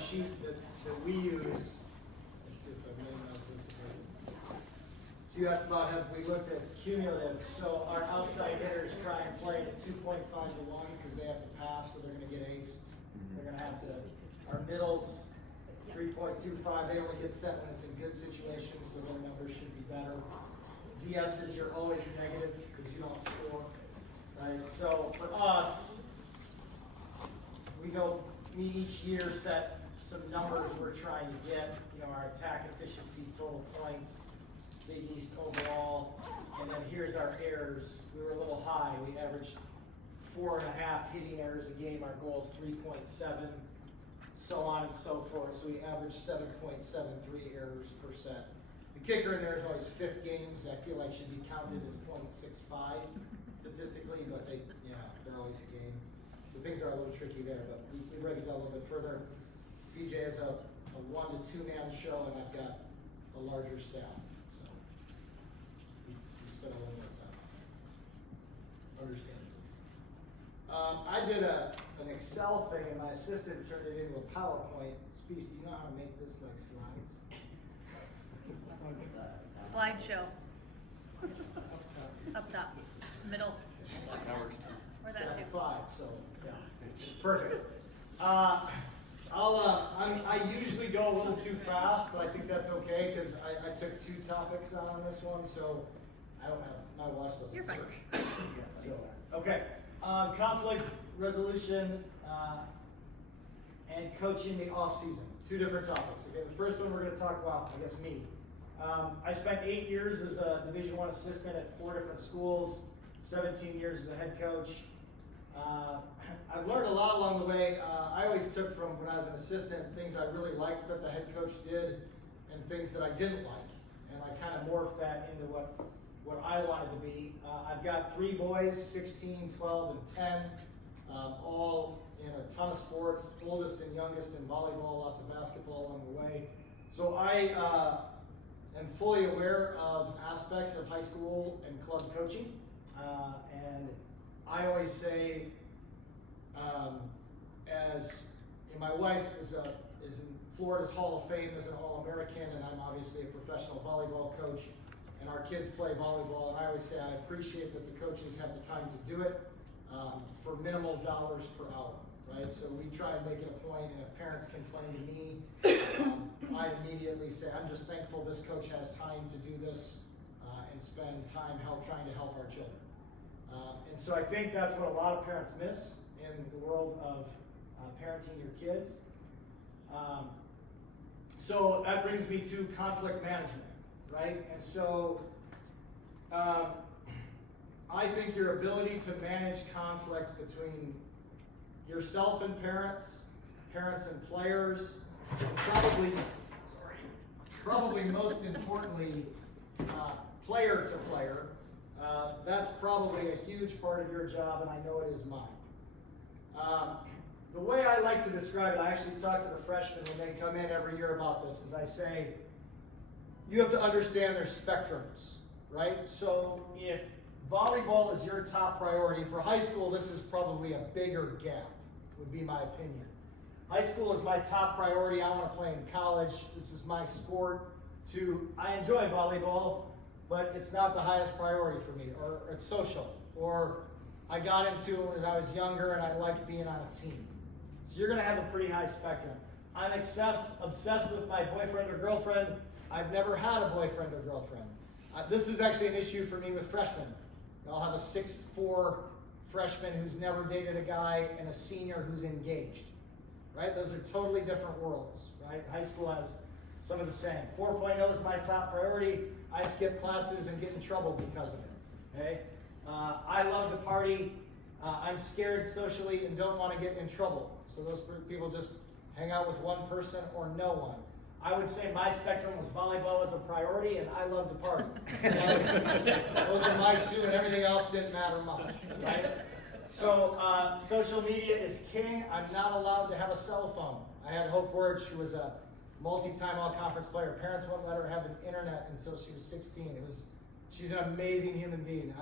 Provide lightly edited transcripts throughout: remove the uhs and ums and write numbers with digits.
sheet that we use. Let's see if I minimize this again. So you asked about have we looked at cumulative. So our outside hitters try and play at 2.5 to 1 because they have to pass, so they're going to get aced. They're going to have to. Our middles 3.25. They only get set when it's in good situations, so their numbers should be better. DSs, you're always negative because you don't score, right? So for us, we each year set some numbers we're trying to get, our attack efficiency, total points, Big East overall, and then here's our errors. We were a little high. We averaged 4.5 hitting errors a game. Our goal is 3.7, so on and so forth. So we average 7.73 errors per set. The kicker in there is always fifth games. I feel like should be counted as 0.65 statistically, but they're always a game. So things are a little tricky there, but we break it down a little bit further. BJ has a 1 to 2 man show, and I've got a larger staff. So we spend a little more time understanding this. I did an Excel thing, and my assistant turned it into a PowerPoint. Speece, do you know how to make this like slides? Slideshow. Up top, middle. Or that too. 5, so yeah, perfect. I usually go a little too fast, but I think that's okay because I took 2 topics on this one, so I don't have my watch doesn't You're fine. work. So okay, conflict resolution and coaching the off season. 2 different topics. Okay, the first one we're going to talk about, I guess me. I spent 8 years as a Division I assistant at 4 different schools, 17 years as a head coach. I've learned a lot along the way. I always took from when I was an assistant things I really liked that the head coach did and things that I didn't like. And I kind of morphed that into what I wanted to be. I've got 3 boys, 16, 12, and 10, all in a ton of sports, oldest and youngest in volleyball, lots of basketball along the way. So I am fully aware of aspects of high school and club coaching. And I always say, my wife is in Florida's Hall of Fame as an All-American, and I'm obviously a professional volleyball coach, and our kids play volleyball, and I always say I appreciate that the coaches have the time to do it for minimal dollars per hour, right? So we try and make it a point, and if parents complain to me, I immediately say, I'm just thankful this coach has time to do this and spend time trying to help our children. And so I think that's what a lot of parents miss in the world of parenting your kids. So that brings me to conflict management, right? And so I think your ability to manage conflict between yourself and parents and players, and probably most importantly, player to player, that's probably a huge part of your job, and I know it is mine. The way I like to describe it, I actually talk to the freshmen when they come in every year about this, is I say, you have to understand their spectrums, right? So if volleyball is your top priority, for high school, this is probably a bigger gap, would be my opinion. High school is my top priority. I want to play in college. This is my sport. I enjoy volleyball, but it's not the highest priority for me, or it's social, or I got into it when I was younger and I like being on a team. So you're going to have a pretty high spectrum. I'm obsessed with my boyfriend or girlfriend. I've never had a boyfriend or girlfriend. This is actually an issue for me with freshmen. I'll have a 6'4" freshman who's never dated a guy and a senior who's engaged, right? Those are totally different worlds, right? High school has some of the same. 4.0 is my top priority. I skip classes and get in trouble because of it, okay? I love to party. I'm scared socially and don't want to get in trouble. So those people just hang out with one person or no one. I would say my spectrum was volleyball as a priority, and I love to party. Those are my 2, and everything else didn't matter much, right? So social media is king. I'm not allowed to have a cell phone. I had Hope Word. She was a multi-time all-conference player. Parents wouldn't let her have an internet until she was 16. She's an amazing human being.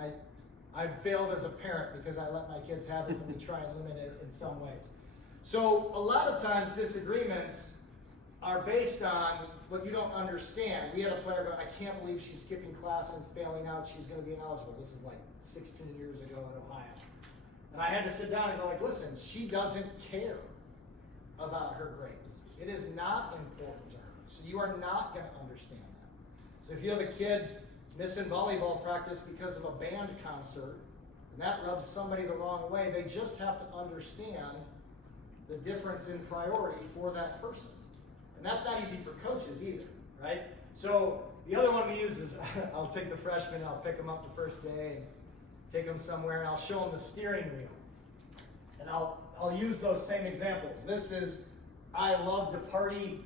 I failed as a parent because I let my kids have it, and we try and limit it in some ways. So a lot of times disagreements are based on what you don't understand. We had a player go, I can't believe she's skipping class and failing out. She's going to be ineligible. This is like 16 years ago in Ohio. And I had to sit down and go like, listen, she doesn't care about her grades. It is not important to her. So you are not going to understand that. So if you have a kid missing volleyball practice because of a band concert, and that rubs somebody the wrong way, they just have to understand the difference in priority for that person. And that's not easy for coaches either, right? So the other one we use is, I'll take the freshmen, I'll pick them up the first day and take them somewhere, and I'll show them the steering wheel. And I'll use those same examples. This is, I love to party.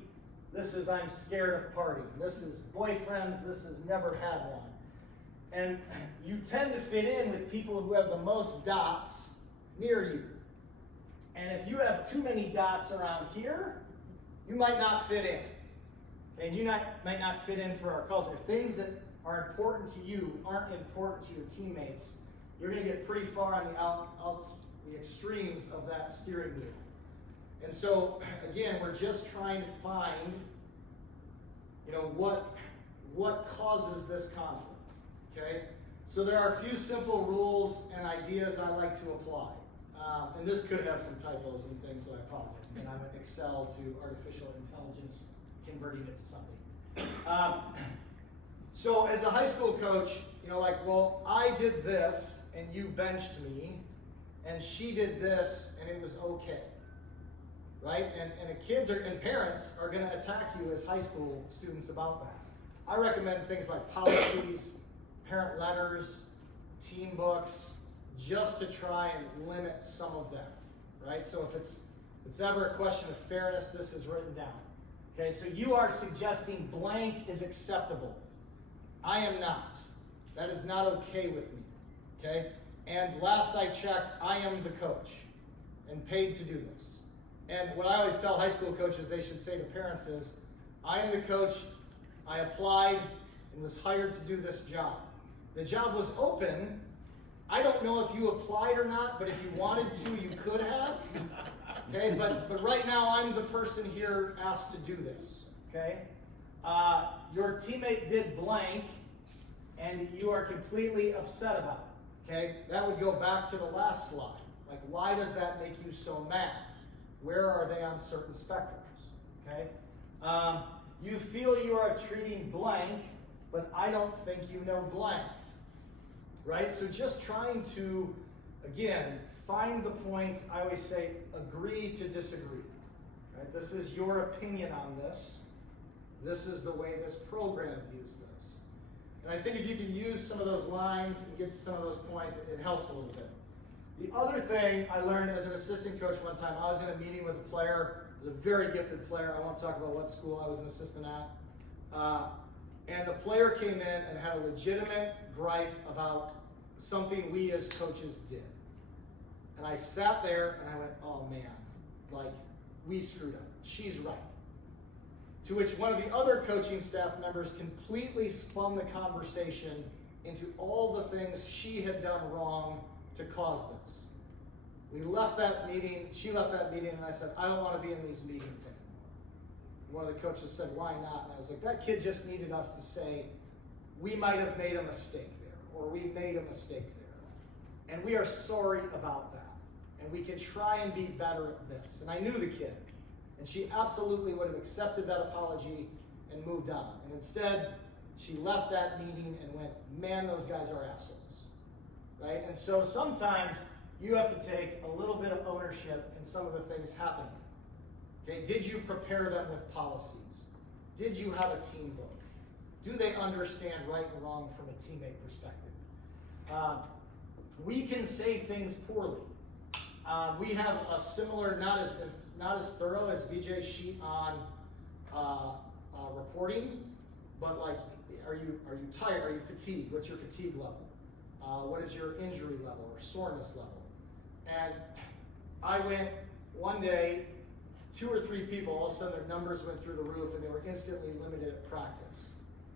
This is, I'm scared of partying. This is boyfriends. This is never had one. And you tend to fit in with people who have the most dots near you. And if you have too many dots around here, you might not fit in. And you might not fit in for our culture. If things that are important to you aren't important to your teammates, you're going to get pretty far on the extremes of that steering wheel. And so, again, we're just trying to find, what causes this conflict, okay? So there are a few simple rules and ideas I like to apply. And this could have some typos and things, so I apologize. And I'm in Excel to artificial intelligence, converting it to something. So as a high school coach, well, I did this and you benched me, and she did this and it was okay, right? And kids and parents are going to attack you as high school students about that. I recommend things like policies, parent letters, team books, just to try and limit some of them, right? So if it's ever a question of fairness, this is written down. Okay, so you are suggesting blank is acceptable. I am not. That is not okay with me, okay? And last I checked, I am the coach and paid to do this. And what I always tell high school coaches they should say to parents is, I am the coach, I applied and was hired to do this job. The job was open. I don't know if you applied or not, but if you wanted to, you could have. Okay, but right now I'm the person here asked to do this. Okay? Your teammate did blank, and you are completely upset about it. Okay? That would go back to the last slide. Like, why does that make you so mad? Where are they on certain spectrums? Okay? You feel you are treating blank, but I don't think you know blank. Right? So just trying to, again, find the point. I always say, agree to disagree. Right? This is your opinion on this. This is the way this program views this. And I think if you can use some of those lines and get to some of those points, it helps a little bit. The other thing I learned as an assistant coach one time, I was in a meeting with a player. He was a very gifted player. I won't talk about what school I was an assistant at. And the player came in and had a legitimate gripe about something we as coaches did. And I sat there and I went, oh man, we screwed up. She's right. To which one of the other coaching staff members completely spun the conversation into all the things she had done wrong to cause this. We left that meeting, she left that meeting, and I said, I don't want to be in these meetings anymore. One of the coaches said, why not? And I was like, that kid just needed us to say, we might have made a mistake there, or we made a mistake there. And we are sorry about that. And we can try and be better at this. And I knew the kid. And she absolutely would have accepted that apology and moved on. And instead, she left that meeting and went, man, those guys are assholes. Right? And so sometimes you have to take a little bit of ownership in some of the things happening. Okay, did you prepare them with policies? Did you have a team book? Do they understand right and wrong from a teammate perspective? We can say things poorly. We have a similar, not as thorough as BJ's sheet on reporting, but are you tired? Are you fatigued? What's your fatigue level? What is your injury level or soreness level? And I went one day, 2 or 3 people, all of a sudden their numbers went through the roof and they were instantly limited at practice.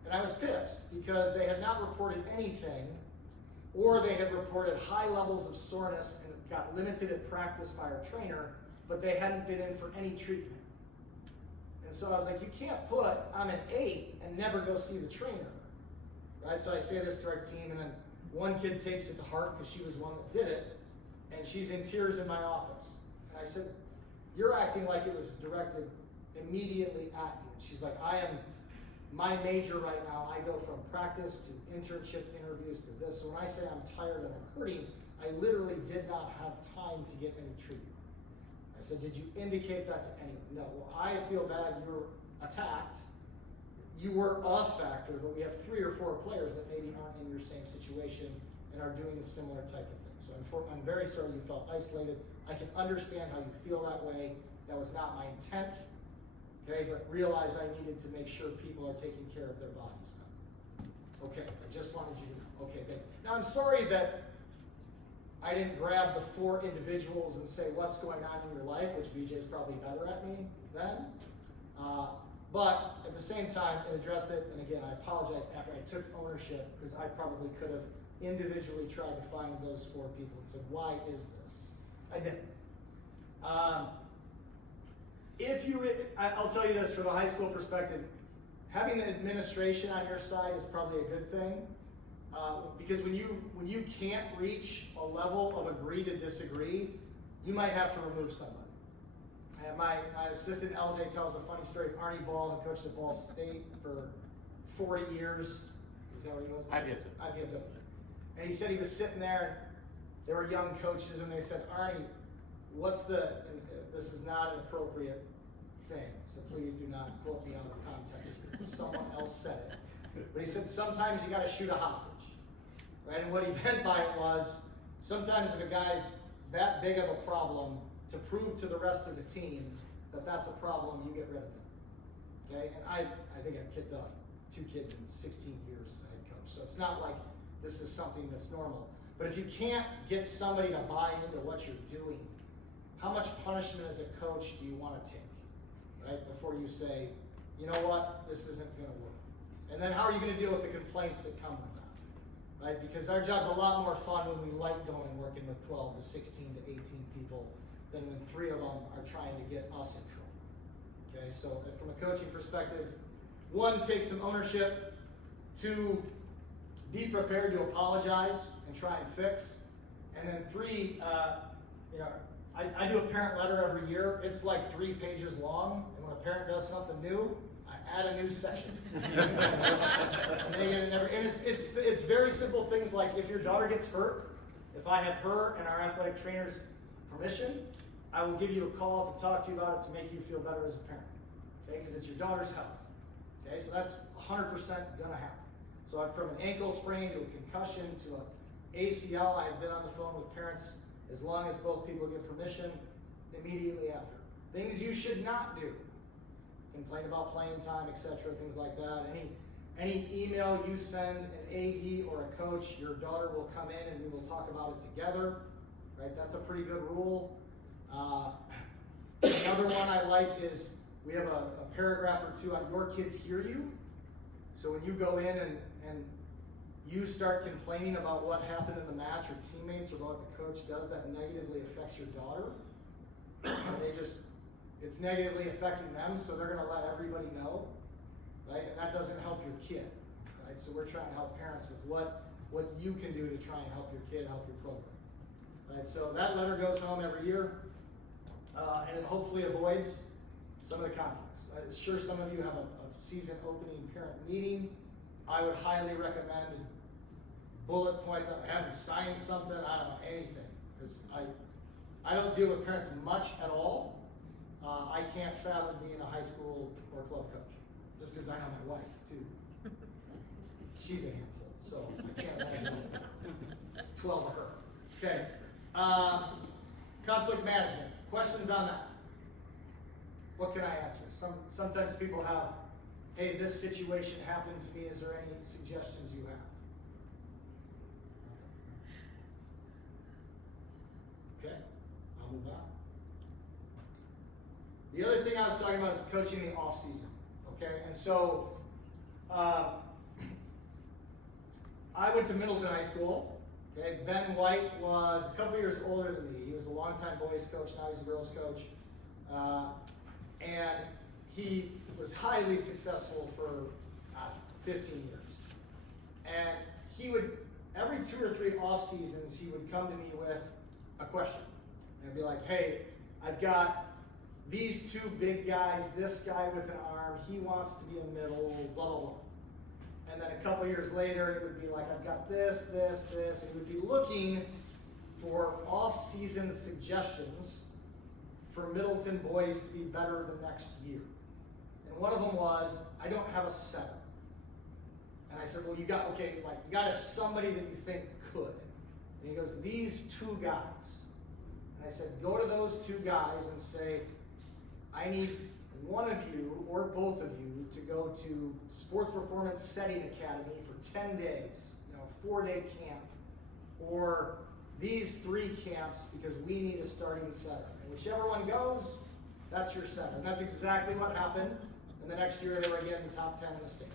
And I was pissed because they had not reported anything, or they had reported high levels of soreness and got limited at practice by our trainer, but they hadn't been in for any treatment. And so I was like, you can't put, I'm an 8 and never go see the trainer, right? So I say this to our team, and then one kid takes it to heart because she was the one that did it, and she's in tears in my office. And I said, you're acting like it was directed immediately at you. And she's like, my major right now, I go from practice to internship interviews to this. So when I say I'm tired and I'm hurting, I literally did not have time to get any treatment. I said, did you indicate that to anyone? No. Well, I feel bad you were attacked. You were a factor, but we have 3 or 4 players that maybe aren't in your same situation and are doing a similar type of thing. So I'm very sorry you felt isolated. I can understand how you feel that way. That was not my intent. Okay, but realize I needed to make sure people are taking care of their bodies. Okay, I just wanted you to know. Okay, thank you. Now I'm sorry that I didn't grab the 4 individuals and say what's going on in your life, which BJ's probably better at me then. But at the same time, it addressed it, and again, I apologize after I took ownership, because I probably could have individually tried to find those 4 people and said, why is this? I didn't. I'll tell you this from a high school perspective, having the administration on your side is probably a good thing, because when you can't reach a level of agree to disagree, you might have to remove somebody. And my assistant LJ tells a funny story of Arnie Ball, who coached at Ball State for 40 years. Is that what he was? IBFW. And he said he was sitting there, there were young coaches, and they said, Arnie, this is not an appropriate thing, so please do not quote me out of context. Someone else said it. But he said, sometimes you gotta shoot a hostage, right? And what he meant by it was, sometimes if a guy's that big of a problem, to prove to the rest of the team that that's a problem, you get rid of him, okay? And I think I've kicked off 2 kids in 16 years as a head coach, so it's not like this is something that's normal. But if you can't get somebody to buy into what you're doing, how much punishment as a coach do you want to take, right? Before you say, you know what, this isn't going to work. And then how are you going to deal with the complaints that come with that, right? Because our job's a lot more fun when we like going and working with 12 to 16 to 18 people than when 3 of them are trying to get us in trouble. Okay, so from a coaching perspective, 1, take some ownership. 2, be prepared to apologize and try and fix. And then 3, I do a parent letter every year. It's like 3 pages long, and when a parent does something new, I add a new section. and it's very simple things like, if your daughter gets hurt, if I have her and our athletic trainer's permission, I will give you a call to talk to you about it to make you feel better as a parent, okay? Because it's your daughter's health, okay? So that's 100% gonna happen. So from an ankle sprain to a concussion to an ACL, I've been on the phone with parents as long as both people give permission immediately after. Things you should not do. Complain about playing time, etc., things like that. Any email you send an AD or a coach, your daughter will come in and we will talk about it together, right? That's a pretty good rule. Another one I like is we have a paragraph or 2 on your kids hear you. So when you go in and you start complaining about what happened in the match or teammates or what the coach does, that negatively affects your daughter. And it's negatively affecting them, so they're gonna let everybody know, right? And that doesn't help your kid, right? So we're trying to help parents with what you can do to try and help your kid, help your program, right? So that letter goes home every year, and it hopefully avoids some of the conflicts. Sure, some of you have a season opening parent meeting. I would highly recommend bullet points. Have them sign something. I don't know, anything, because I don't deal with parents much at all. I can't fathom being a high school or club coach, just because I know my wife too. She's a handful, so I can't imagine 12 of her. Okay. Conflict management. Questions on that? What can I answer? Sometimes people have, hey, this situation happened to me. Is there any suggestions you have? Okay, I'll move on. The other thing I was talking about is coaching the off season. Okay, and so I went to Middleton High School. Okay, Ben White was a couple years older than me. He was a longtime boys coach. Now he's a girls coach. And he was highly successful for 15 years. And he would, every 2 or 3 off seasons, he would come to me with a question. And be like, hey, I've got these 2 big guys, this guy with an arm, he wants to be in the middle, blah, blah, blah. And then a couple years later, it would be like, I've got this, this, this. And he would be looking for off-season suggestions for Middleton boys to be better the next year. And one of them was, I don't have a center. And I said, well, you got to have somebody that you think could. And he goes, these 2 guys. And I said, go to those 2 guys and say, I need one of you or both of you to go to Sports Performance Setting Academy for 10 days, 4-day camp, or these 3 camps because we need a starting center. And whichever one goes, that's your center. And that's exactly what happened. And the next year they were again in the top 10 in the state.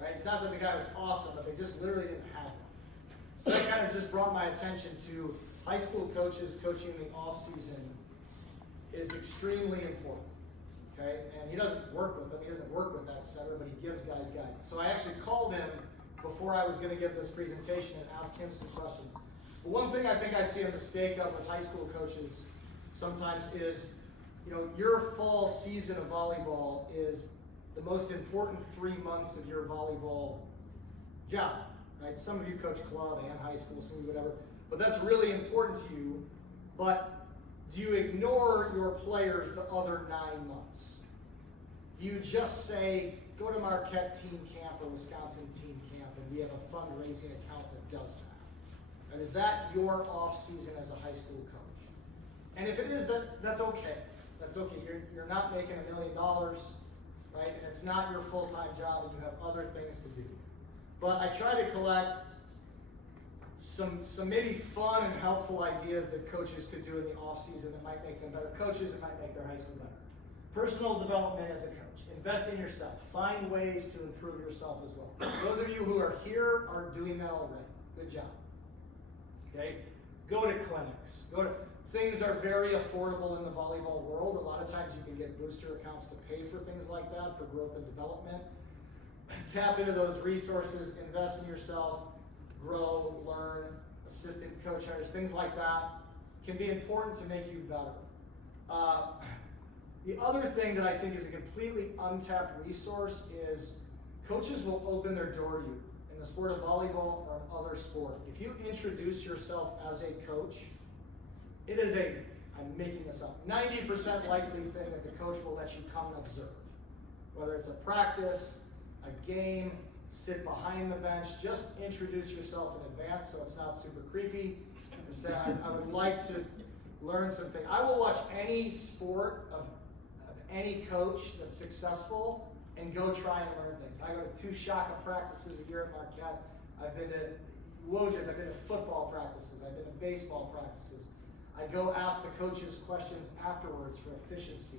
Right? It's not that the guy was awesome, but they just literally didn't have one. So that kind of just brought my attention to high school coaches coaching in the off season is extremely important. Okay, and he doesn't work with them. He doesn't work with that center, but he gives guys guidance. So I actually called him before I was going to give this presentation and asked him some questions. But one thing I think I see a mistake of with high school coaches sometimes is, your fall season of volleyball is the most important 3 months of your volleyball job. Right? Some of you coach club and high school, some of you whatever, but that's really important to you. But do you ignore your players the other 9 months? Do you just say, go to Marquette team camp or Wisconsin team camp and we have a fundraising account that does that? And is that your off season as a high school coach? And if it is, that's okay. That's okay. You're not making $1 million, right? And it's not your full-time job and you have other things to do. But I try to collect some maybe fun and helpful ideas that coaches could do in the off season that might make them better coaches and might make their high school better. Personal development as a coach. Invest in yourself. Find ways to improve yourself as well. Those of you who are here are doing that already. Good job. Okay? Go to clinics. Things are very affordable in the volleyball world. A lot of times you can get booster accounts to pay for things like that, for growth and development. Tap into those resources. Invest in yourself. Grow, learn, assistant coach hires, things like that can be important to make you better. The other thing that I think is a completely untapped resource is coaches will open their door to you in the sport of volleyball or in other sport. If you introduce yourself as a coach, it is I'm making this up, 90% likely thing that the coach will let you come and observe. Whether it's a practice, a game, sit behind the bench, just introduce yourself in advance so it's not super creepy. And say, I would like to learn something. I will watch any sport of any coach that's successful and go try and learn things. I go to 2 Shaka practices a year at Marquette. I've been to Woj's, I've been to football practices, I've been to baseball practices. I go ask the coaches questions afterwards for efficiency.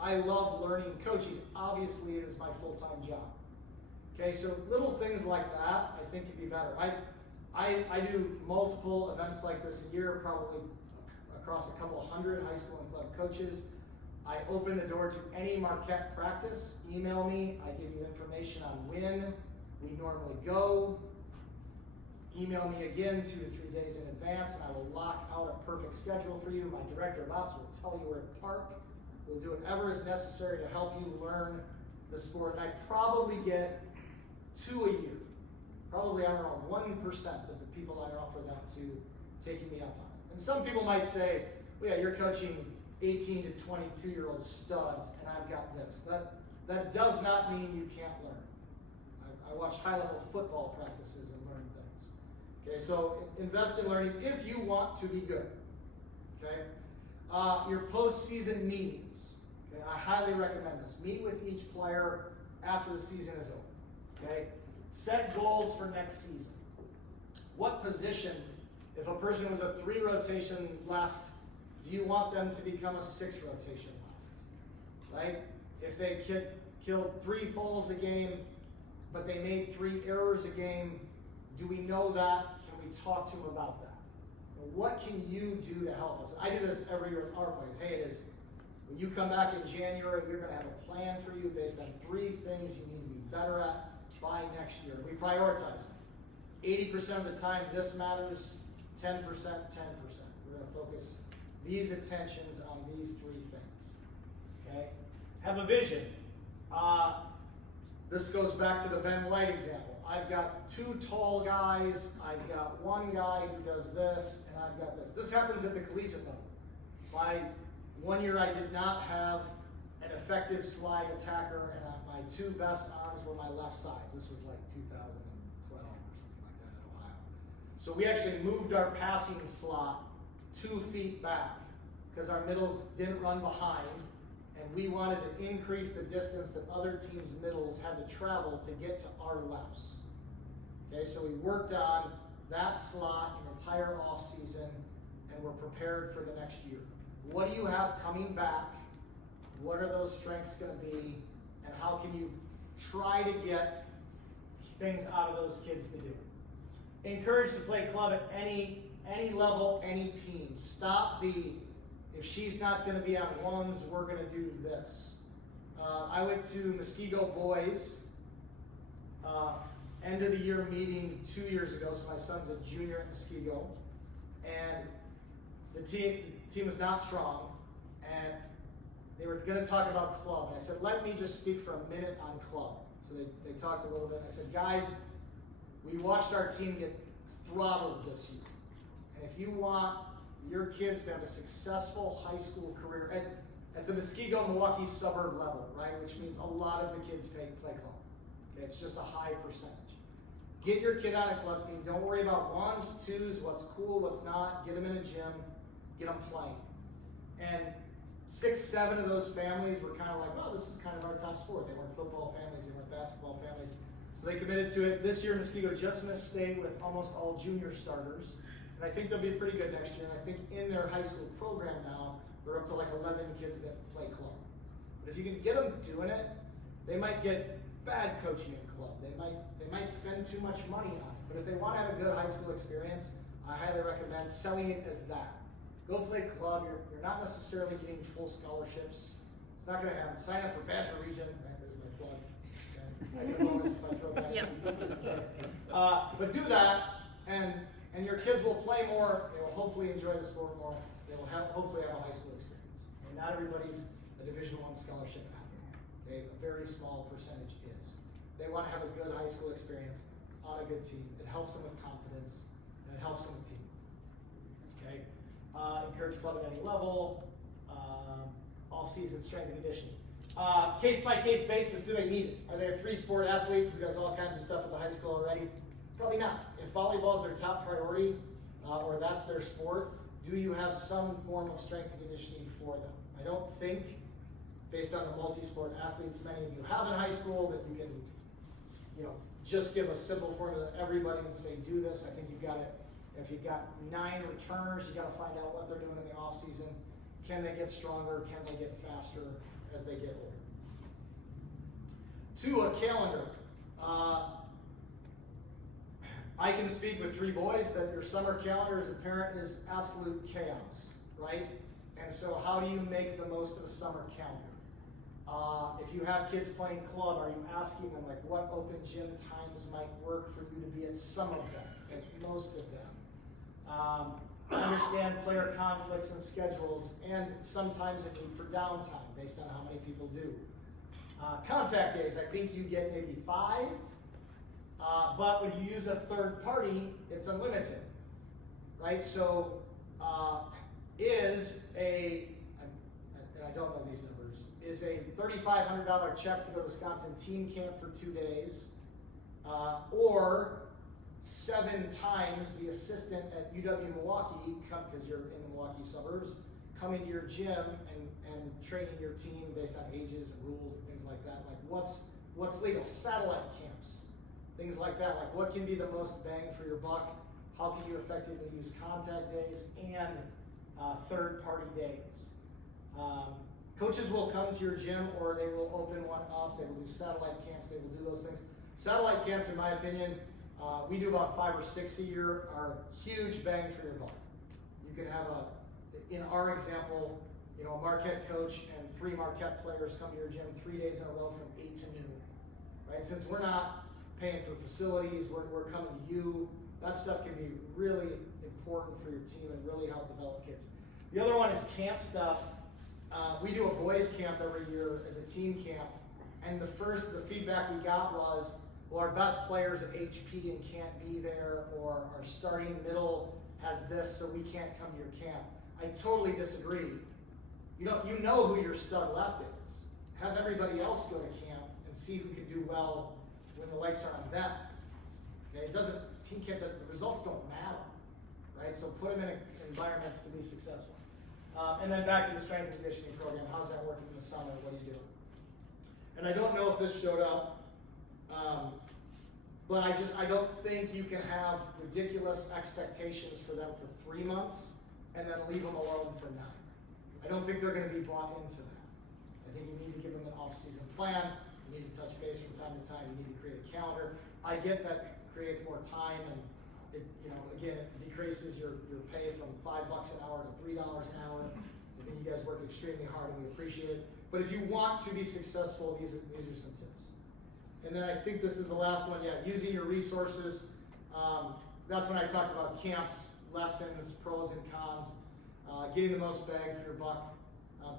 I love learning coaching. Obviously, it is my full-time job. Okay, so little things like that I think could be better. I do multiple events like this a year, probably across a couple hundred high school and club coaches. I open the door to any Marquette practice. Email me. I give you information on when we normally go. Email me again 2 to 3 days in advance, and I will lock out a perfect schedule for you. My director of ops will tell you where to park. We'll do whatever is necessary to help you learn the sport. And I probably get 2 a year. Probably around 1% of the people I offer that to taking me up on it. And some people might say, well, yeah, you're coaching 18 to 22-year-old studs, and I've got this. That does not mean you can't learn. I watch high-level football practices and learn things. Okay, so invest in learning if you want to be good. Okay, your post-season meetings. Okay, I highly recommend this. Meet with each player after the season is over. Okay, set goals for next season. What position, if a person was a 3 rotation left, do you want them to become a 6 rotation left? Right? If they killed 3 balls a game, but they made 3 errors a game, do we know that? Can we talk to them about that? What can you do to help us? I do this every year with our players. Hey, When you come back in January, we're going to have a plan for you based on 3 things you need to be better at by next year. We prioritize them. 80% of the time, this matters. 10%, 10%. We're going to focus these attentions on these 3 things. Okay? Have a vision. This goes back to the Ben White example. I've got 2 tall guys, I've got 1 guy who does this, and I've got this. This happens at the collegiate level. My 1 year I did not have an effective slide attacker, and my 2 best arms were my left sides. This was like 2012 or something like that in Ohio. So we actually moved our passing slot 2 feet back because our middles didn't run behind, and we wanted to increase the distance that other teams' middles had to travel to get to our lefts. Okay, so we worked on that slot an entire off season, and we're prepared for the next year. What do you have coming back? What are those strengths going to be? And how can you try to get things out of those kids to do? Encouraged to play club at any level, any team. Stop the, if she's not going to be on ones, we're going to do this. I went to Muskego Boys end of the year meeting 2 years ago, so my son's a junior at Muskego, and the team was not strong, and they were going to talk about club, and I said, let me just speak for a minute on club. So they talked a little bit, and I said, guys, we watched our team get throttled this year, and if you want your kids to have a successful high school career at the Muskego, Milwaukee suburb level, right, which means a lot of the kids play club. Okay, it's just a high percentage. Get your kid on a club team. Don't worry about ones, twos, what's cool, what's not. Get them in a gym. Get them playing. And 6, 7 of those families were kind of like, well, this is kind of our top sport. They weren't football families. They weren't basketball families. So they committed to it. This year, Muskego just missed state with almost all junior starters. And I think they'll be pretty good next year. And I think in their high school program now, they're up to like 11 kids that play club. But if you can get them doing it, they might get bad coaching in club. They might spend too much money on it. But if they want to have a good high school experience, I highly recommend selling it as that. Go play club. You're not necessarily getting full scholarships. It's not going to happen. Sign up for Badger Region. Right, there's my plug. Okay. I get a bonus if I throw that. Yep. But do that, and your kids will play more. They will hopefully enjoy the sport more. They will hopefully have a high school experience. And not everybody's a Division I scholarship athlete. Okay, a very small percentage is. They want to have a good high school experience on a good team. It helps them with confidence, and it helps them with team. Okay, encourage club at any level. Off-season strength and conditioning. Case-by-case basis, do they need it? Are they a 3-sport athlete who does all kinds of stuff at the high school already? Probably not. If volleyball is their top priority, or that's their sport, do you have some form of strength and conditioning for them? I don't think, based on the multi-sport athletes many of you have in high school, that you can, just give a simple formula to everybody and say, do this. I think you've got it. If you've got 9 returners, you got to find out what they're doing in the off season. Can they get stronger? Can they get faster as they get older? 2, a calendar. I can speak with 3 boys that your summer calendar as a parent is absolute chaos, right? And so how do you make the most of a summer calendar? If you have kids playing club, are you asking them like what open gym times might work for you to be at some of them, at most of them? Understand player conflicts and schedules, and sometimes a need for downtime based on how many people do. Contact days, I think you get maybe 5, but when you use a third party, it's unlimited, right? So and I don't know these numbers, is a $3,500 check to go to Wisconsin team camp for 2 days, or 7 times the assistant at UW-Milwaukee, because you're in the Milwaukee suburbs, come into your gym and training your team based on ages and rules and things like that. Like what's legal? Satellite camps, things like that. Like what can be the most bang for your buck? How can you effectively use contact days and third-party days? Coaches will come to your gym, or they will open one up. They will do satellite camps. They will do those things. Satellite camps, in my opinion, we do about 5 or 6 a year, are huge bang for your buck. You can have in our example, you know, a Marquette coach and 3 Marquette players come to your gym 3 days in a row from 8 to noon, right? Since we're not paying for facilities, we're coming to you. That stuff can be really important for your team and really help develop kids. The other one is camp stuff. We do a boys camp every year as a team camp, and the feedback we got was, well, our best players at HP and can't be there, or our starting middle has this, so we can't come to your camp. I totally disagree. You know who your stud left is. Have everybody else go to camp and see who can do well when the lights are on them. Okay? Team camp, the results don't matter, right? So put them in environments to be successful. And then back to the strength and conditioning program. How's that working in the summer? What are you doing? And I don't know if this showed up, but I don't think you can have ridiculous expectations for them for 3 months and then leave them alone for 9. I don't think they're going to be brought into that. I think you need to give them an off-season plan. You need to touch base from time to time. You need to create a calendar. I get that creates more time, and it decreases your pay from $5 an hour to $3 an hour. I think you guys work extremely hard, and we appreciate it. But if you want to be successful, these are some tips. And then I think this is the last one. Yeah, using your resources. That's when I talked about camps, lessons, pros and cons. Getting the most bang for your buck.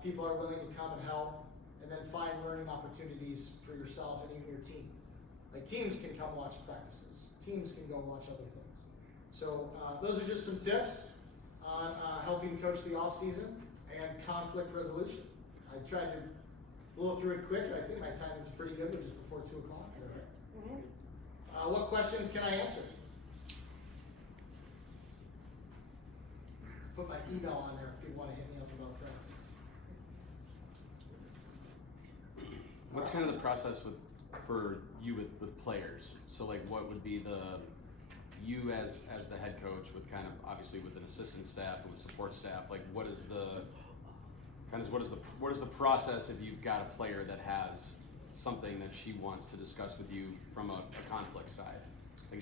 People are willing to come and help, and then find learning opportunities for yourself and even your team. Like teams can come watch practices. Teams can go watch other things. So those are just some tips on helping coach the off season and conflict resolution. I tried to blow through it quick. I think my timing's pretty good, which is before 2 o'clock. Is that right? Mm-hmm. What questions can I answer? Put my email on there if people want to hit me up about practice. What's kind of the process for you with players? So like, what would be you as the head coach with kind of obviously with an assistant staff and with support staff? Like, what is the process if you've got a player that has something that she wants to discuss with you from a conflict side? Like,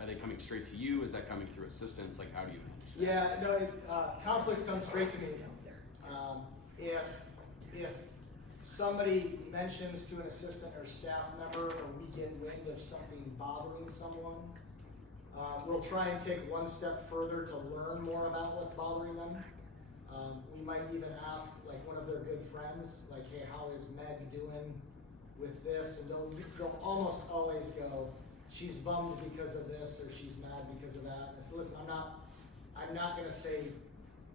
are they coming straight to you? Is that coming through assistants? Like, how do you manage that? Yeah, no, conflicts come straight to me. If somebody mentions to an assistant or staff member, or we get wind of something bothering someone, we'll try and take one step further to learn more about what's bothering them. We might even ask like one of their good friends, like, hey, how is Meg doing with this? And they'll almost always go, she's bummed because of this, or she's mad because of that. And I said, listen, I'm not going to say,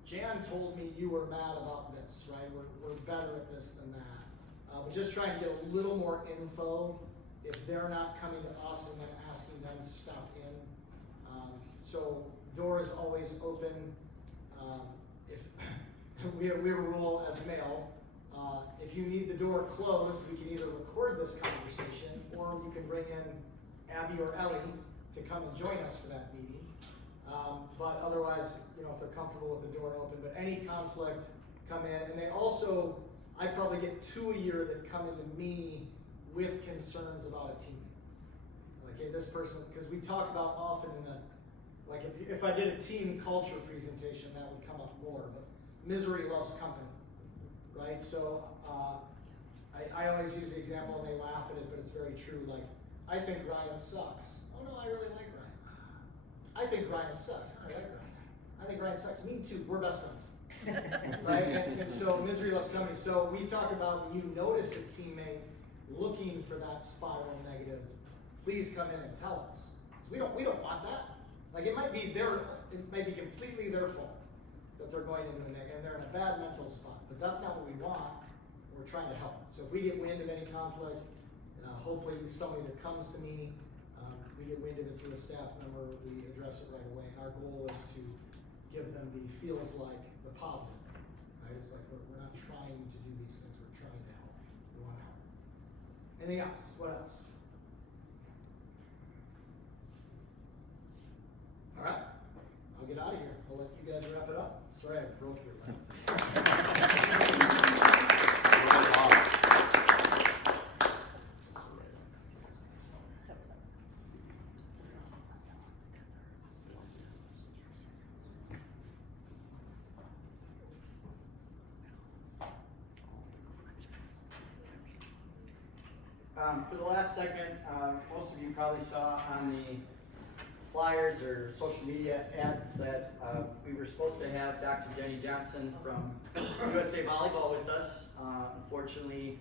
Jan told me you were mad about this, right? We're better at this than that. We're just trying to get a little more info if they're not coming to us and then asking them to stop in. So door is always open. If we have a rule as male, if you need the door closed, we can either record this conversation or you can bring in Abby or Ellie to come and join us for that meeting. But otherwise, if they're comfortable with the door open, but any conflict, come in. And they also, I probably get 2 a year that come into me with concerns about a team. Like, hey, this person, because we talk about often in the, like if I did a team culture presentation, that would come up more, but misery loves company, right? So I always use the example, and they laugh at it, but it's very true. Like, I think Ryan sucks. Oh no, I really like Ryan. I think Ryan sucks. I like Ryan. I think Ryan sucks. Me too. We're best friends. Right? And so misery loves company. So we talk about when you notice a teammate looking for that spiral negative, please come in and tell us. We don't want that. Like, it might be completely their fault that they're going into a negative and they're in a bad mental spot. But that's not what we want. We're trying to help. So if we get wind of any conflict, hopefully somebody that comes to me, we get wind of it through a staff member, we address it right away. And our goal is to give them the feels like the positive. Right? It's like we're not trying to do these things, we're trying to help. We want to help. Anything else? What else? All right. I'll get out of here. I'll let you guys wrap it up. Sorry I broke your leg. For the last segment, most of you probably saw on the flyers or social media ads that we were supposed to have Dr. Jenny Johnson from USA Volleyball with us. Unfortunately,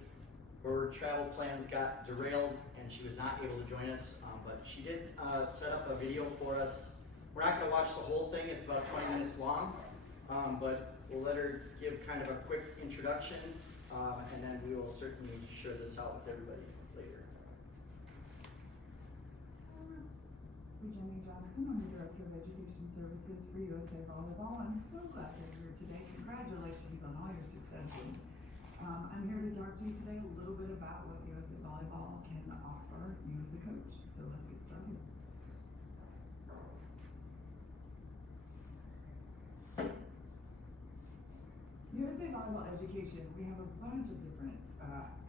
her travel plans got derailed and she was not able to join us, but she did set up a video for us. We're not going to watch the whole thing, it's about 20 minutes long, but we'll let her give kind of a quick introduction, and then we will certainly share this out with everybody later. I'm Jenny Johnson. I'm the Director of Education Services for USA Volleyball. I'm so glad you're here today. Congratulations on all your successes. I'm here to talk to you today a little bit about what USA Volleyball can offer you as a coach. So let's get started. USA Volleyball Education, we have a bunch of different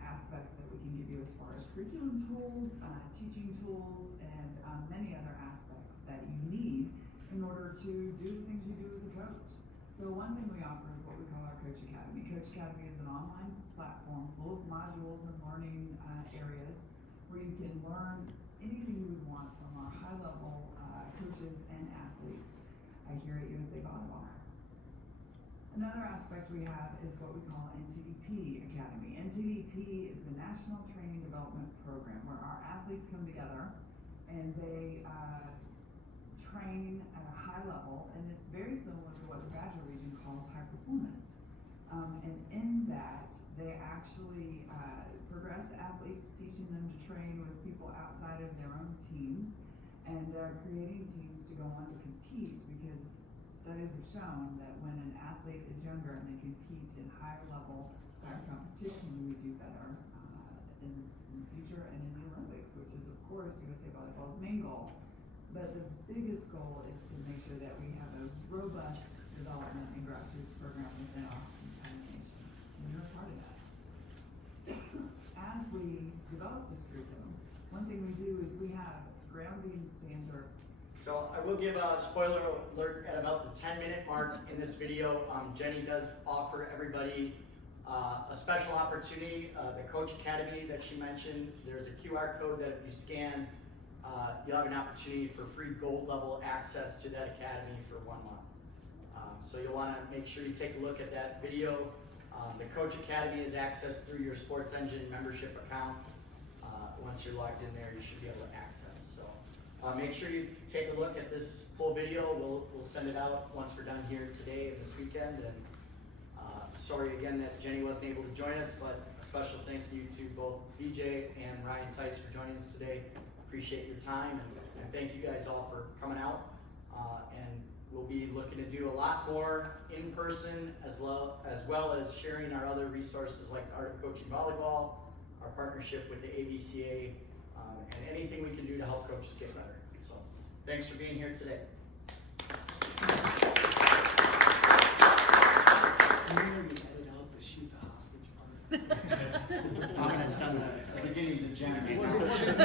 aspects that we can give you as far as curriculum tools, teaching tools, and many other aspects that you need in order to do the things you do as a coach. So one thing we offer is what we call our Coach Academy. Coach Academy is an online platform full of modules and learning areas where you can learn anything you would want from our high-level coaches and athletes here at USA Volleyball. Another aspect we have is what we call NTDP Academy. NTDP is the National Training Development Program where our athletes come together and they train at a high level, and it's very similar to what the Badger region calls high performance. And in that, they actually progress athletes, teaching them to train with people outside of their own teams and creating teams to go on to compete, because studies have shown that when an athlete is younger and they compete in higher level, higher competition, we do better in the future and in the Olympics, which is of course USA Volleyball's main goal. But the biggest goal is to make sure that we have a robust development and grassroots program within our entire nation. And you're a part of that. As we develop this curriculum, one thing we do is we have grounding standard. So I will give a spoiler alert at about the 10-minute mark in this video. Jenny does offer everybody a special opportunity, the Coach Academy that she mentioned. There's a QR code that if you scan, you'll have an opportunity for free gold level access to that academy for 1 month. So you'll want to make sure you take a look at that video. The Coach Academy is accessed through your Sports Engine membership account. Once you're logged in there, you should be able to access. So make sure you take a look at this full video. We'll send it out once we're done here today and this weekend. And sorry again that Jenny wasn't able to join us, but a special thank you to both BJ and Ryan Theis for joining us today. Appreciate your time, and thank you guys all for coming out. And we'll be looking to do a lot more in person, as well as sharing our other resources like the Art of Coaching Volleyball, our partnership with the ABCA, and anything we can do to help coaches get better. So thanks for being here today. Edit out the shoot the hostage part. I'm going to send the beginning to Jenny. It wasn't me.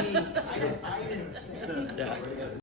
I didn't say it.